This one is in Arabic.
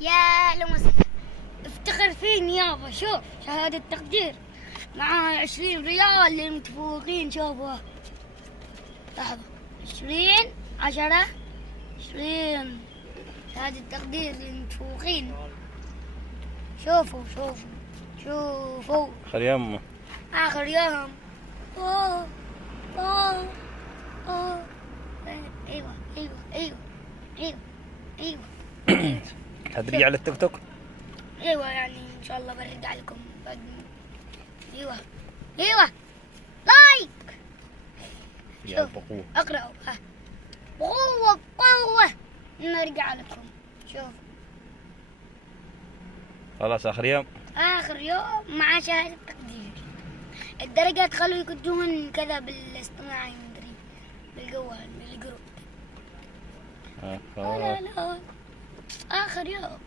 يا لمس، افتخر فيني يابا. شوف شهادة تقدير مع 20 ريال للمتفوقين. شوفوا لحظة، 20 10 20 شهادة تقدير للمتفوقين. شوفوا شوفوا شوفوا. آخر يوم. آخر يوم. أوه أوه أوه. أيوة أيوة أيوة أيوة أيوة أيوة. هترجع للتيك توك؟ ايوه يعني ان شاء الله برجع لكم بعد. ايوه ايوه لايك. يا بقوة. اقرأوا بقوة بقوة نرجع لكم. شوف خلاص آخر يوم. اخر يوم مع شهادة تقدير. الدرجات خلوا يكتبون كذا بالاصطناعي مدري بالجوال بالجروب. لا لا لا اخر يوم.